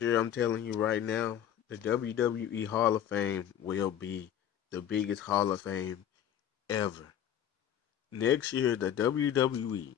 Here, I'm telling you right now, the WWE Hall of Fame will be the biggest Hall of Fame ever. Next year, the WWE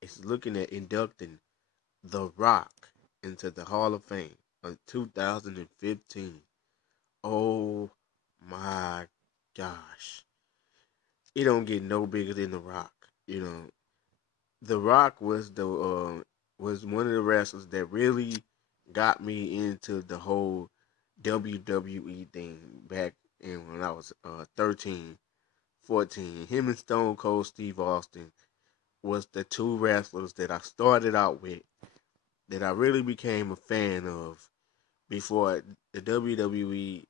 is looking at inducting The Rock into the Hall of Fame in 2015. Oh my gosh. It don't get no bigger than The Rock. You know, The Rock was one of the wrestlers that really got me into the whole WWE thing back in when I was 13, 14. Him and Stone Cold Steve Austin was the two wrestlers that I started out with that I really became a fan of before the WWE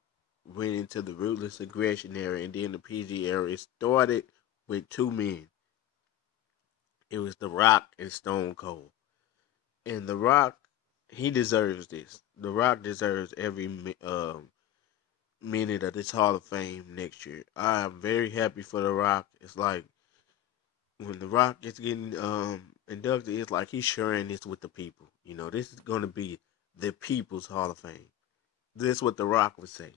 went into the ruthless aggression era and then the PG era. It started with two men. It was The Rock and Stone Cold. And The Rock, he deserves this. The Rock deserves every minute of this Hall of Fame next year. I am very happy for The Rock. It's like when The Rock gets getting inducted, it's like he's sharing this with the people. You know, this is going to be the People's Hall of Fame. This is what The Rock would say.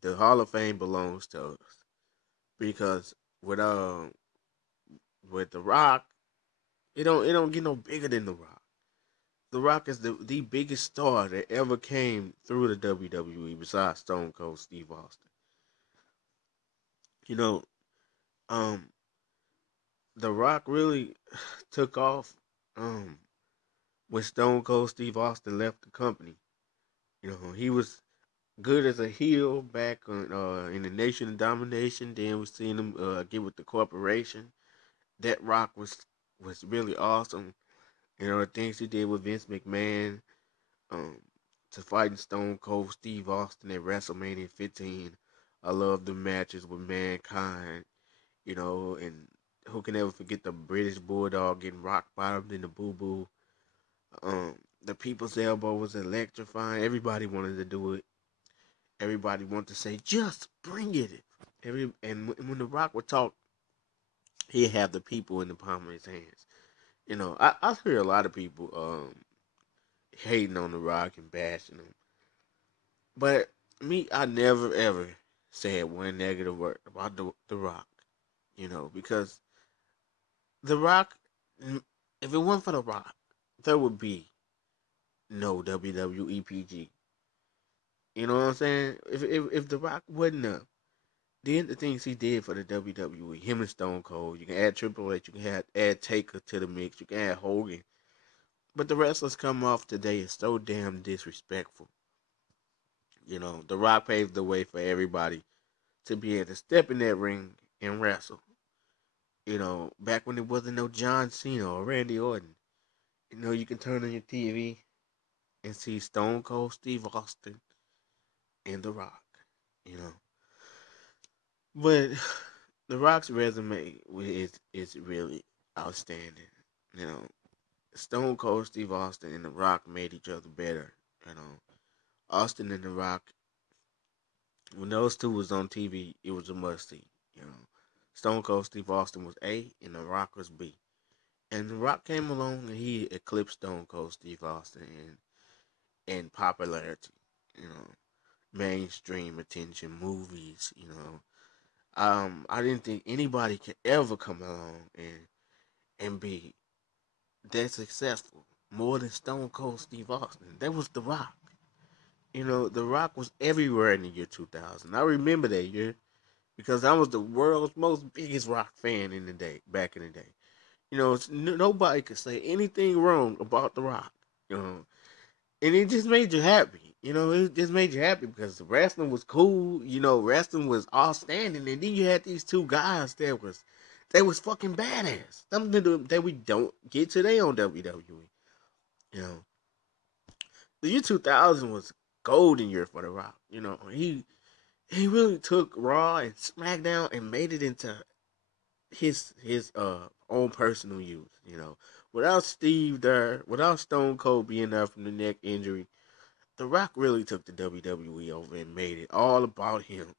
The Hall of Fame belongs to us because with with The Rock, it don't get no bigger than The Rock. The Rock is the biggest star that ever came through the WWE besides Stone Cold Steve Austin. You know, um, The Rock really took off um, when Stone Cold Steve Austin left the company. You know, he was good as a heel back on, in the Nation of Domination. Then we seen him get with the corporation. That Rock was really awesome. You know, the things he did with Vince McMahon, um, to fighting Stone Cold Steve Austin at WrestleMania 15. I love the matches with Mankind, you know, and who can ever forget the British Bulldog getting rock bottomed in the boo boo? The People's Elbow was electrifying. Everybody wanted to do it. Everybody wanted to say, just bring it. When The Rock would talk, he'd have the people in the palm of his hands. You know, I hear a lot of people hating on The Rock and bashing him. But me, I never ever said one negative word about the Rock, you know, because The Rock, if it weren't for The Rock, there would be no WWE PG. You know what I'm saying? If The Rock wasn't up, then the things he did for the WWE, him and Stone Cold, you can add Triple H, you can add Taker to the mix, you can add Hogan. But the wrestlers come off today is so damn disrespectful. You know, The Rock paved the way for everybody to be able to step in that ring and wrestle. You know, back when there wasn't no John Cena or Randy Orton. You know, you can turn on your TV and see Stone Cold Steve Austin and The Rock. You know, but The Rock's resume is really outstanding. You know, Stone Cold Steve Austin and The Rock made each other better. You know, Austin and The Rock, when those two was on TV, it was a must see. You know, Stone Cold Steve Austin was A and The Rock was B. And The Rock came along and he eclipsed Stone Cold Steve Austin in popularity. You know, mainstream attention, movies. You know, I didn't think anybody could ever come along and be that successful more than Stone Cold Steve Austin. That was The Rock. You know, The Rock was everywhere in the year 2000. I remember that year because I was the world's most biggest rock fan in the day back in the day. You know, nobody could say anything wrong about The Rock. You know, and it just made you happy. You know, it just made you happy because the wrestling was cool. You know, wrestling was outstanding, and then you had these two guys that was fucking badass. Something that we don't get today on WWE. You know, the year 2000 was golden year for The Rock. You know, he really took Raw and SmackDown and made it into his own personal use. You know, without Steve there, without Stone Cold being there from the neck injury, The Rock really took the WWE over and made it all about him.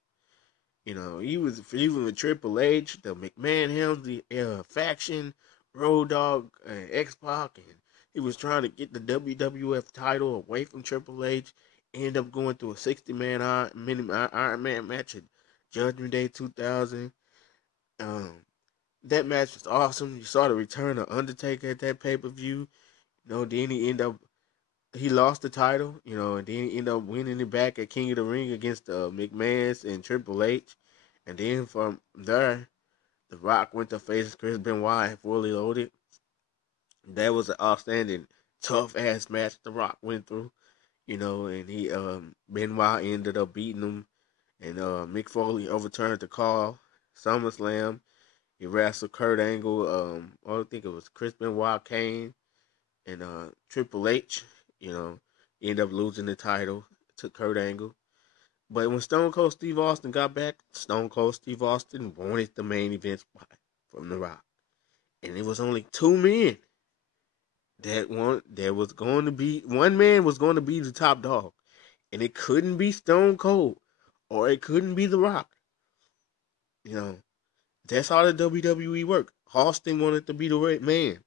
You know, he was even with Triple H, the McMahon Helmsley faction, Road Dogg, X Pac, and He was trying to get the WWF title away from Triple H. Ended up going through a 60-man Iron Man match at Judgment Day 2000. Um, that match was awesome. You saw the return of Undertaker at that pay-per-view. Then he lost the title, and then he ended up winning it back at King of the Ring against McMahon's and Triple H. And then from there, The Rock went to face Chris Benoit Fully Loaded. That was an outstanding, tough ass match The Rock went through, and Benoit ended up beating him, and Mick Foley overturned the call. SummerSlam, he wrestled Kurt Angle. I think it was Chris Benoit, Kane, and Triple H. He ended up losing the title to Kurt Angle. But when Stone Cold Steve Austin got back, Stone Cold Steve Austin wanted the main event spot from The Rock, and it was only two men there was going to be one man was going to be the top dog, and it couldn't be Stone Cold or it couldn't be The Rock. You know, that's how the WWE worked. Austin wanted to be the right man.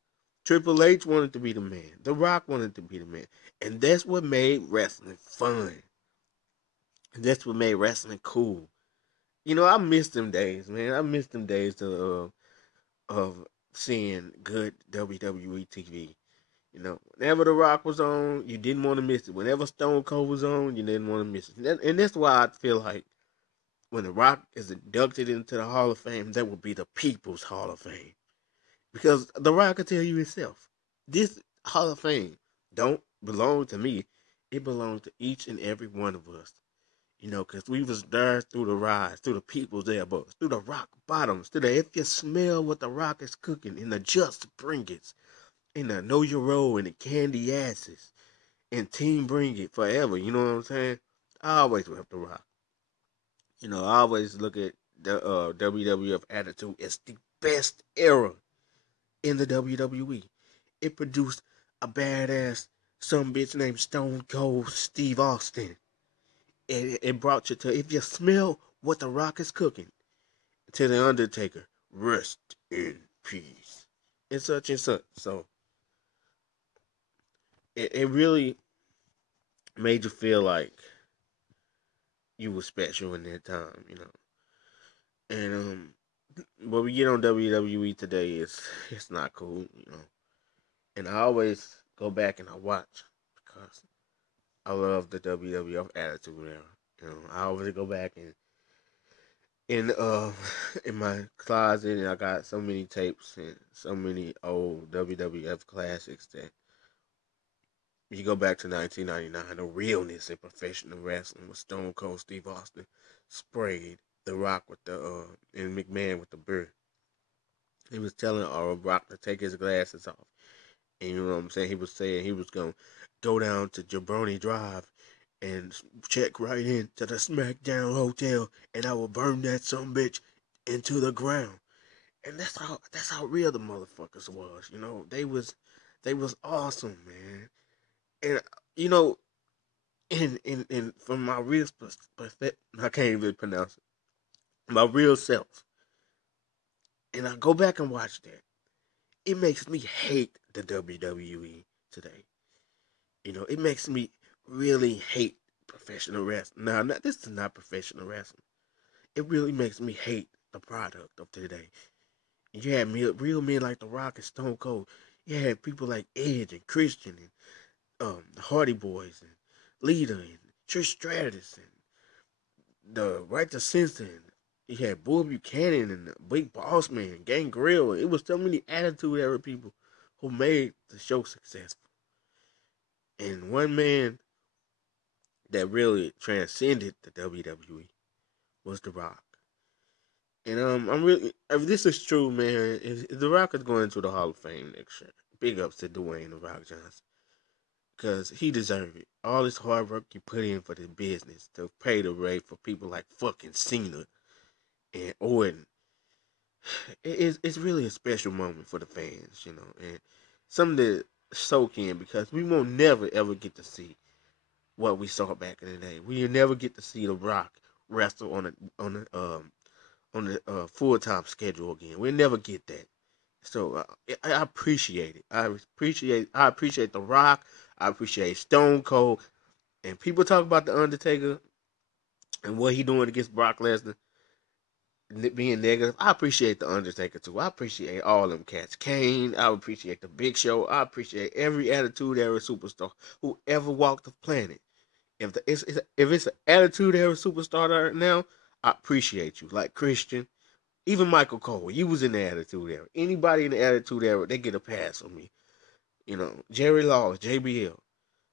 Triple H wanted to be the man. The Rock wanted to be the man. And that's what made wrestling fun. And that's what made wrestling cool. I miss them days, man. I miss them days of seeing good WWE TV. Whenever The Rock was on, you didn't want to miss it. Whenever Stone Cold was on, you didn't want to miss it. And that's why I feel like when The Rock is inducted into the Hall of Fame, that will be the People's Hall of Fame. Because The Rock can tell you himself, this Hall of Fame don't belong to me. It belongs to each and every one of us. Because we was there through the rise, through the people's elbows, through the rock bottoms, through the if you smell what The Rock is cooking, in the Just Bring It, in the Know Your Role, in the Candy Asses, and Team Bring It forever. You know what I'm saying? I always rep The Rock. I always look at the WWF Attitude as the best era in the WWE. It produced a badass some bitch named Stone Cold Steve Austin. It brought you to, if you smell what The Rock is cooking, to the Undertaker, rest in peace, and such and such. So it really made you feel like you were special in that time. And what we get on WWE today is it's not cool. And I always go back and I watch because I love the WWF Attitude Era. I always go back and in in my closet, and I got so many tapes and so many old WWF classics that you go back to 1999, the realness in professional wrestling with Stone Cold Steve Austin sprayed The Rock with and McMahon with the beer. He was telling Rock to take his glasses off. And you know what I'm saying? He was saying he was going to go down to Jabroni Drive and check right into the SmackDown Hotel, and I will burn that some bitch into the ground. And that's how real the motherfuckers was. They was awesome, man. And you know, in from my real perspective, I can't even pronounce it. My real self, and I go back and watch that. It makes me hate the WWE today. It makes me really hate professional wrestling. Now, this is not professional wrestling. It really makes me hate the product of today. You had real men like The Rock and Stone Cold. You had people like Edge and Christian and the Hardy Boys and Lita and Trish Stratus and the Right to Simpson. You had Bull Buchanan and the Big Boss Man, Gangrel. It was so many Attitude Era people who made the show successful. And one man that really transcended the WWE was The Rock. And I'm really, if this is true, man, if The Rock is going to the Hall of Fame next year, big ups to Dwayne The Rock Johnson, because he deserved it. All this hard work you put in for the business to pay the rate for people like fucking Cena and Orton, it's really a special moment for the fans, and something to soak in because we won't never ever get to see what we saw back in the day. We never get to see The Rock wrestle on the full time schedule again. We'll never get that. So I appreciate it. I appreciate The Rock. I appreciate Stone Cold. And people talk about the Undertaker and what he doing against Brock Lesnar being negative. I appreciate the Undertaker too. I appreciate all them cats. Kane. I appreciate the Big Show. I appreciate every Attitude Era superstar who ever walked the planet. If it's an Attitude Era superstar right now, I appreciate you. Like Christian, even Michael Cole. You was in the Attitude Era. Anybody in the Attitude Era, they get a pass from me. Jerry Lawler, JBL.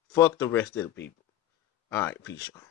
Fuck the rest of the people. All right, peace, y'all.